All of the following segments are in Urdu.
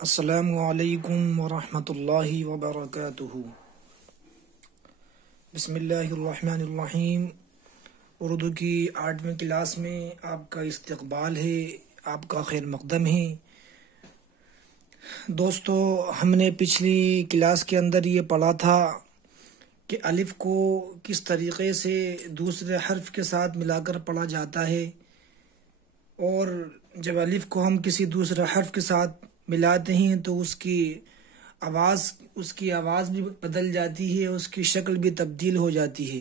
السلام علیکم ورحمۃ اللہ وبرکاتہ۔ بسم اللہ الرحمن الرحیم۔ اردو کی 8ویں کلاس میں آپ کا استقبال ہے، آپ کا خیر مقدم ہے۔ دوستو، ہم نے پچھلی کلاس کے اندر یہ پڑھا تھا کہ الف کو کس طریقے سے دوسرے حرف کے ساتھ ملا کر پڑھا جاتا ہے، اور جب الف کو ہم کسی دوسرے حرف کے ساتھ ملاتے ہیں تو اس کی آواز بھی بدل جاتی ہے، اس کی شکل بھی تبدیل ہو جاتی ہے۔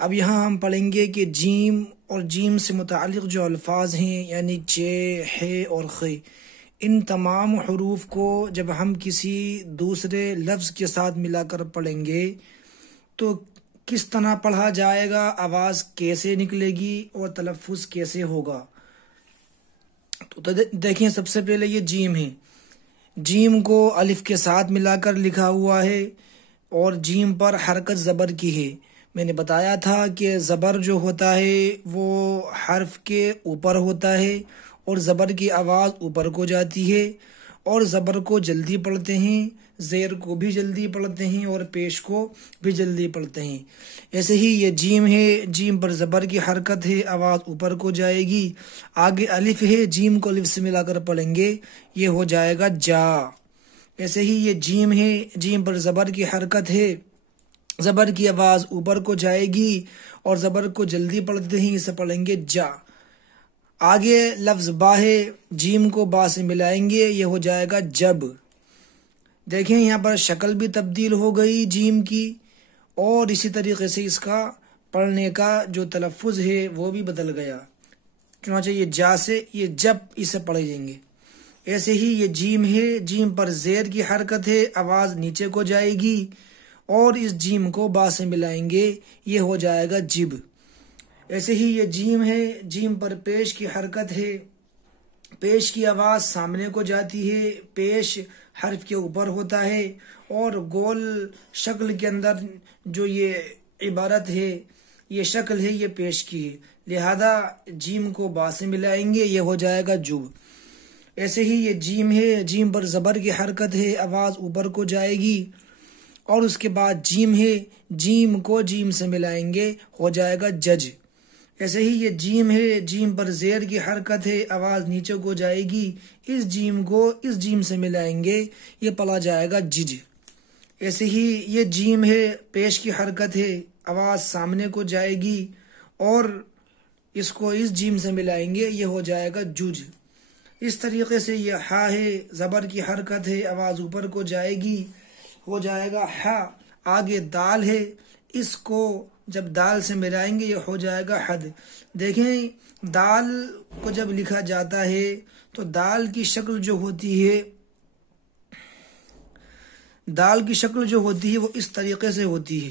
اب یہاں ہم پڑھیں گے کہ جیم اور جیم سے متعلق جو الفاظ ہیں، یعنی چ، ح اور خ، ان تمام حروف کو جب ہم کسی دوسرے لفظ کے ساتھ ملا کر پڑھیں گے تو کس طرح پڑھا جائے گا، آواز کیسے نکلے گی اور تلفظ کیسے ہوگا۔ تو دیکھیں، سب سے پہلے یہ جیم ہے۔ جیم کو الف کے ساتھ ملا کر لکھا ہوا ہے اور جیم پر حرکت زبر کی ہے۔ میں نے بتایا تھا کہ زبر جو ہوتا ہے وہ حرف کے اوپر ہوتا ہے اور زبر کی آواز اوپر کو جاتی ہے، اور زبر کو جلدی پڑھتے ہیں، زیر کو بھی جلدی پڑھتے ہیں اور پیش کو بھی جلدی پڑھتے ہیں۔ ایسے ہی یہ جیم ہے، جیم پر زبر کی حرکت ہے، آواز اوپر کو جائے گی۔ آگے الف ہے، جیم کو الف سے ملا کر پڑھیں گے، یہ ہو جائے گا جا۔ ایسے ہی یہ جیم ہے، جیم پر زبر کی حرکت ہے، زبر کی آواز اوپر کو جائے گی اور زبر کو جلدی پڑھتے ہیں، اسے پڑھیں گے جا۔ آگے لفظ با ہے، جیم کو با سے ملائیں گے، یہ ہو جائے گا جب۔ دیکھیں یہاں پر شکل بھی تبدیل ہو گئی جیم کی، اور اسی طریقے سے اس کا پڑھنے کا جو تلفظ ہے وہ بھی بدل گیا، چنانچہ یہ جا سے یہ جب اسے پڑھے جائیں گے۔ ایسے ہی یہ جیم ہے، جیم پر زیر کی حرکت ہے، آواز نیچے کو جائے گی اور اس جیم کو با سے ملائیں گے، یہ ہو جائے گا جب۔ ایسے ہی یہ جیم ہے، جیم پر پیش کی حرکت ہے، پیش کی آواز سامنے کو جاتی ہے، پیش حرف کے اوپر ہوتا ہے اور گول شکل کے اندر جو یہ عبارت ہے، یہ شکل ہے، یہ پیش کی ہے، لہذا جیم کو با سے ملائیں گے، یہ ہو جائے گا جب۔ ایسے ہی یہ جیم ہے، جیم پر زبر کی حرکت ہے، آواز اوپر کو جائے گی، اور اس کے بعد جیم ہے، جیم کو جیم سے ملائیں گے، ہو جائے گا جج۔ ایسے ہی یہ جیم ہے، جیم پر زیر کی حرکت ہے، آواز نیچے کو جائے گی، اس جیم کو اس جیم سے ملائیں گے، یہ پڑھا جائے گا جج۔ ایسے ہی یہ جیم ہے، پیش کی حرکت ہے، آواز سامنے کو جائے گی اور اس کو اس جیم سے ملائیں گے، یہ ہو جائے گا جج۔ اس طریقے سے یہ ہا ہے، زبر کی حرکت ہے، آواز اوپر کو جائے گی، ہو جائے گا ہا۔ آگے دال ہے، اس کو جب دال سے ملائیں گے، یہ ہو جائے گا حد۔ دیکھیں، دال کو جب لکھا جاتا ہے تو دال کی شکل جو ہوتی ہے، وہ اس طریقے سے ہوتی ہے،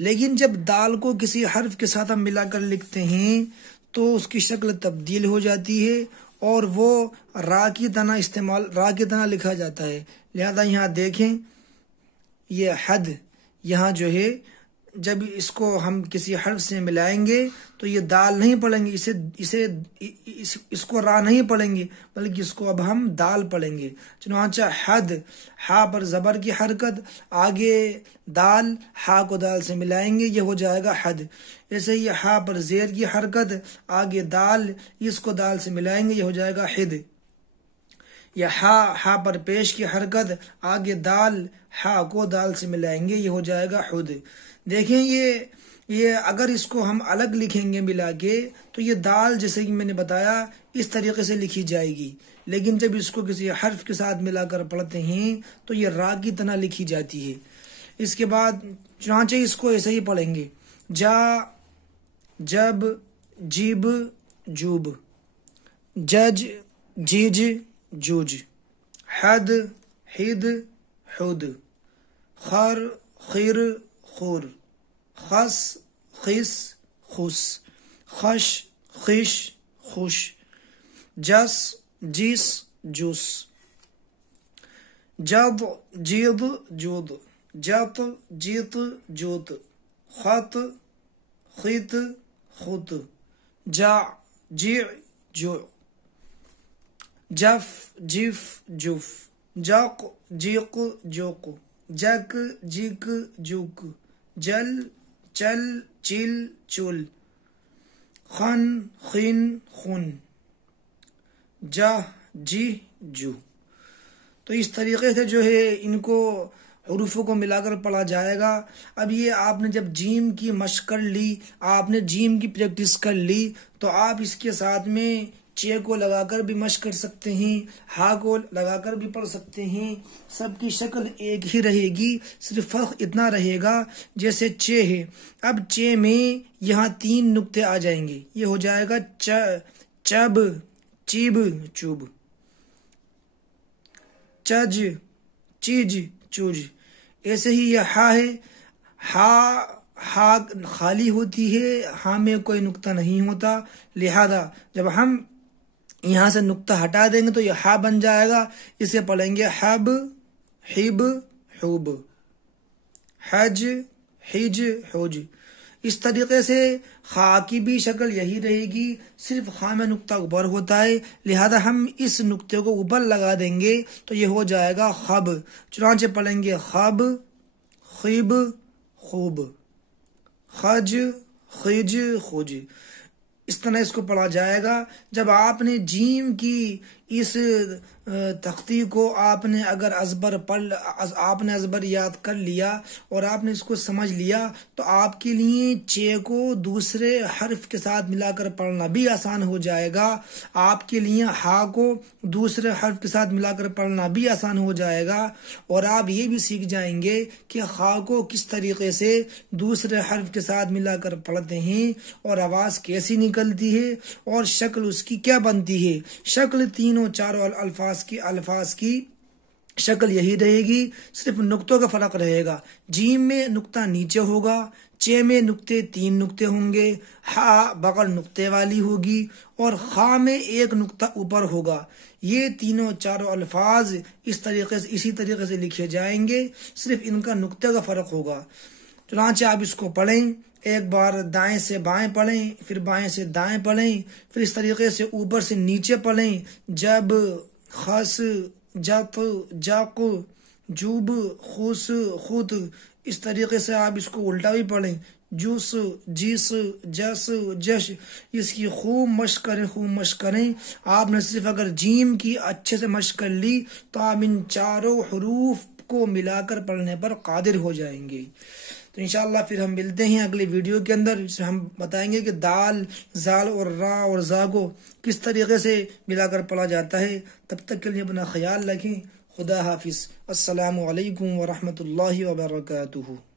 لیکن جب دال کو کسی حرف کے ساتھ ہم ملا کر لکھتے ہیں تو اس کی شکل تبدیل ہو جاتی ہے اور وہ را کی طرح لکھا جاتا ہے۔ لہذا یہاں دیکھیں، یہ حد یہاں جو ہے، جب اس کو ہم کسی حرف سے ملائیں گے تو یہ دال نہیں پڑھیں گے، اس کو را نہیں پڑھیں گے، بلکہ اس کو اب ہم دال پڑھیں گے۔ چنانچہ حد، ہا پر زبر کی حرکت، آگے دال، ہا کو دال سے ملائیں گے، یہ ہو جائے گا حد۔ ایسے ہی ہا پر زیر کی حرکت، آگے دال، اس کو دال سے ملائیں گے، یہ ہو جائے گا حد۔ یا ہا پر پیش کی حرکت، آگے دال، ہا کو دال سے ملائیں گے، یہ ہو جائے گا حد۔ دیکھیں، یہ اگر اس کو ہم الگ لکھیں گے ملا کے تو یہ دال، جیسے کہ میں نے بتایا، اس طریقے سے لکھی جائے گی، لیکن جب اس کو کسی حرف کے ساتھ ملا کر پڑھتے ہیں تو یہ را کی طرح لکھی جاتی ہے۔ اس کے بعد چنانچہ اس کو ایسے ہی پڑھیں گے: جا، جب، جب، جوب، جج، جیج، جوج، حد، حد، حد، خر، خیر، خور، خس، خس، خس، خش، خش، خوش، جس، جس، جس، جد، جید، جود، جت، جیت، جوت، خط، خط، خط، جع، جع، جو، جف، جف جف، جق جق جوق، جک جک جوک، جل چل چل چل، خن خن خن، جہ جی جو۔ تو اس طریقے سے جو ہے ان کو حروفوں کو ملا کر پڑھا جائے گا۔ اب یہ آپ نے جب جیم کی مشق کر لی، آپ نے جیم کی پریکٹس کر لی، تو آپ اس کے ساتھ میں چے کو لگا کر بھی مشق کر سکتے ہیں، ہا کو لگا کر بھی پڑھ سکتے ہیں۔ سب کی شکل ایک ہی رہے گی، صرف فرق اتنا رہے گا جیسے چے ہے۔ اب چے میں یہاں 3 نقطے آ جائیں گے، یہ ہو جائے گا چب چیب چوب، چج چیج چوج۔ ایسے ہی یہ ہا ہے، ہا خالی ہوتی ہے، ہاں میں کوئی نقطہ نہیں ہوتا، لہذا جب ہم یہاں سے نقطہ ہٹا دیں گے تو یہ ہا بن جائے گا۔ اسے پڑھیں گے حب حب حوب، حج حج حوج۔ اس طریقے سے خا کی بھی شکل یہی رہے گی، صرف خا میں نقطہ اوپر ہوتا ہے، لہذا ہم اس نقطے کو اوپر لگا دیں گے تو یہ ہو جائے گا خب۔ چنانچہ پڑھیں گے خب خیب خوب، خج خج خوج۔ اس طرح اس کو پڑھا جائے گا۔ جب آپ نے جیم کی اس تختی کو آپ نے اگر آپ نے ازبر یاد کر لیا اور آپ نے اس کو سمجھ لیا تو آپ کے لیے چے کو دوسرے حرف کے ساتھ ملا کر پڑھنا بھی آسان ہو جائے گا، آپ کے لیے ہا کو دوسرے حرف کے ساتھ ملا کر پڑھنا بھی آسان ہو جائے گا، اور آپ یہ بھی سیکھ جائیں گے کہ خا کو کس طریقے سے دوسرے حرف کے ساتھ ملا کر پڑھتے ہیں اور آواز کیسی نکلتی ہے اور شکل اس کی کیا بنتی ہے۔ شکل تینوں چاروں الفاظ کی شکل یہی رہے گی، صرف نقطوں کا فرق رہے گا۔ جیم میں نقطہ نیچے ہوگا، چے میں 3 نقطے ہوں گے، ہا بغیر نقطے والی ہوگی، اور خا میں 1 نقطہ اوپر ہوگا۔ یہ تینوں چاروں الفاظ اسی طریقے سے لکھے جائیں گے، صرف ان کا نقطے کا فرق ہوگا۔ چنانچہ آپ اس کو پڑھیں، ایک بار دائیں سے بائیں پڑھیں، پھر بائیں سے دائیں پڑھیں، پھر اس طریقے سے اوپر سے نیچے پڑھیں، جب خس جپ جق جوب خوس خود۔ اس طریقے سے آپ اس کو الٹا بھی پڑھیں، جوس جیس جس جش۔ اس کی خوب مشق کریں۔ آپ نے صرف اگر جیم کی اچھے سے مشق کر لی تو آپ ان چاروں حروف کو ملا کر پڑھنے پر قادر ہو جائیں گے۔ تو انشاءاللہ پھر ہم ملتے ہیں اگلی ویڈیو کے اندر، ہم بتائیں گے کہ دال زال اور را اور زا کو کس طریقے سے ملا کر پڑھا جاتا ہے۔ تب تک کے لیے اپنا خیال رکھیں۔ خدا حافظ۔ السلام علیکم ورحمۃ اللہ وبرکاتہ۔